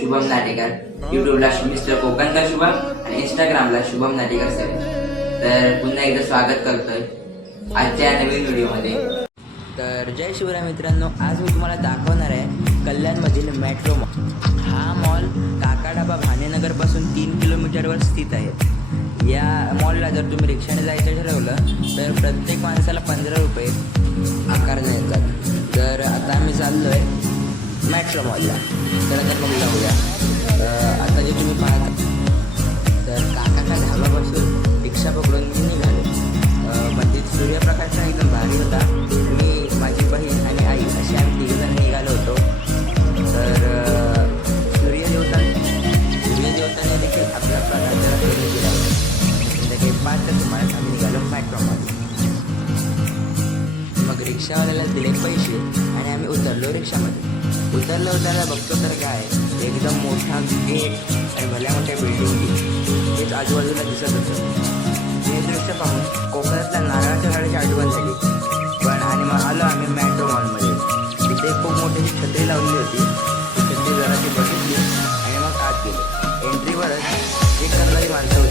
शुभम नाटेकर. युट्यूबला मिस्टर कोकणकर शुभम आणि इंस्टाग्रामला शुभम नाटेकर सर तर पुन्हा एकदा स्वागत करतोय आजच्या नवीन व्हिडिओमध्ये. तर जय शिवराय मित्रांनो आज मी तुम्हाला दाखवणार आहे कल्याणमधील मेट्रो मॉल हा मॉल काकाडाबा भानेनगरपासून तीन किलोमीटरवर स्थित आहे. या मॉलला जर तुम्ही रिक्षाने जायचं ठरवलं तर प्रत्येक माणसाला पंधरा रुपये आकारण्यात येतात. तर आता आम्ही चाललो आहे मेट्रो मॉलला तर आता मग जाऊया. आता जे तुम्ही पाहता तर काकाच्या धाबापासून रिक्षा पकडून मी निघालो. म्हणजे सूर्यप्रकाशचा पण एकदम भारी होता. मी माझी बहीण आणि आई अशी आम्ही तिघजण निघालो होतो. तर सूर्यदेवता सूर्यदेवताने देखील आपला प्रकाश जरा कमी केला संध्याकाळी म्हणजे पाचच्या सुमारास आम्ही निघालो मेट्रोमध्ये मग रिक्षावाल्याला दिले पैसे आणि आम्ही उतरलो रिक्षामध्ये. उतरलं उतरलं बघतो तर काय. एकदम मोठा गेट आणि भल्या मोठ्या बिल्डिंग हेच आजूबाजूला दिसत होतं. हे दृश्य पाहून कोकणातल्या नारळाच्या झाडाची आठवण झाली. पण आणि मग आलो आम्ही मॅट्रो मॉलमध्ये तिथे खूप मोठी छत्री लावली होती. ती छत्री जराशी बघितली आणि मग आत गेलो. एंट्रीवरच एक करणारी माणसं होती.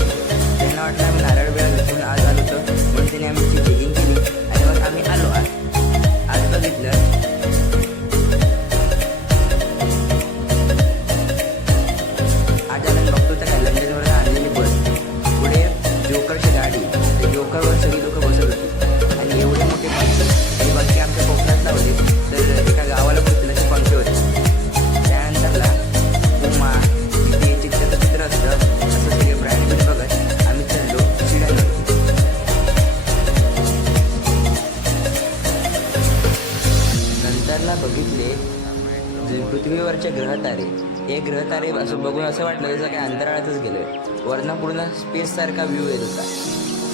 पृथ्वीवरचे ग्रहतारे. हे ग्रहतारे असं बघून असं वाटलं जसं काय अंतराळातच गेलोय. वरनं पूर्ण स्पेस सारखा व्ह्यू येत होता.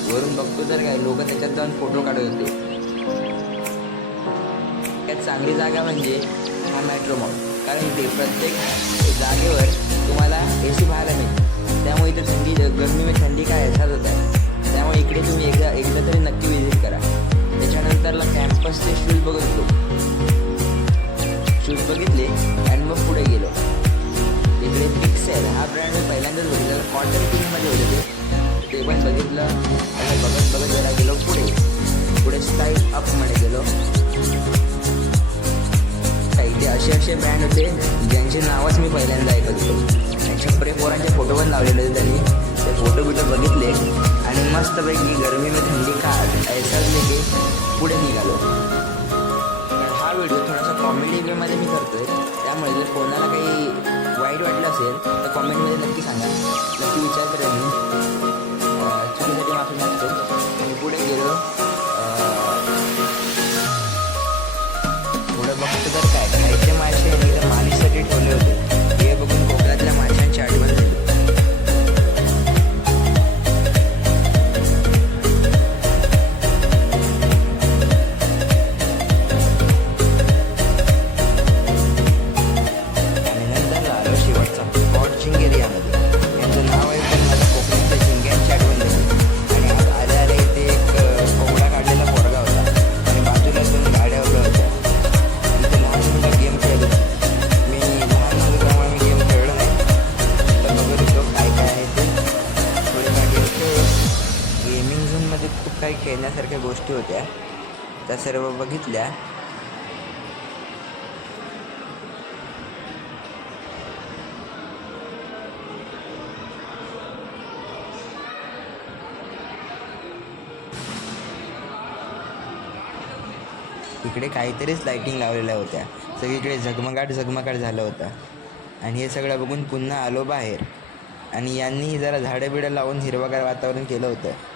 वरून बघतो तर काय लोक त्याच्यात जाऊन फोटो काढत होते. त्यात चांगली जागा म्हणजे हा मेट्रो मॉल कारण ते प्रत्येक जागेवर तुम्हाला ए सी पाहायला मिळते. त्यामुळे इथे थंडी गरमी थंडी काय असाच होत. आहे त्यामुळे इकडे तुम्ही एकदा एकदा तरी नक्की व्हिजिट करा. त्याच्यानंतरला कॅम्पसचे शूज बघत होतो. आहे. हा ब्रँड मी पहिल्यांदाच बघितला कॉटन फिल्ममध्ये होते ते. ते पण बघितलं. आणि बघत बघत जरा गेलो पुढे. पुढे स्टाईल अपमध्ये गेलो. काही ते असे असे ब्रँड होते ज्यांचे नावच मी पहिल्यांदा ऐकत होतो. त्यांच्या छपरे पोरांचे फोटो पण लावलेले होते त्यांनी. ते फोटो बिटो बघितले. आणि मस्तपैकी गरमी में थंडी का ऐसाच ते पुढे निघालो. हा व्हिडिओ थोडासा कॉमेडी वेमध्ये मी करतोय. त्यामुळे जर कोणाला काही वाईट वाटलं असेल कमेंटमध्ये नक्की सांगा. नक्की विचार करेन मी खेळण्यासारख्या गोष्टी होत्या. त्या सर्व बघितल्या. इकडे काहीतरीच लाईटिंग लावलेल्या होत्या. सगळीकडे झगमगाट झगमगाट झालं होता. आणि हे सगळं बघून पुन्हा आलो बाहेर. आणि यांनी जरा झाडं बिडं लावून हिरवागार वातावरण केलं होतं.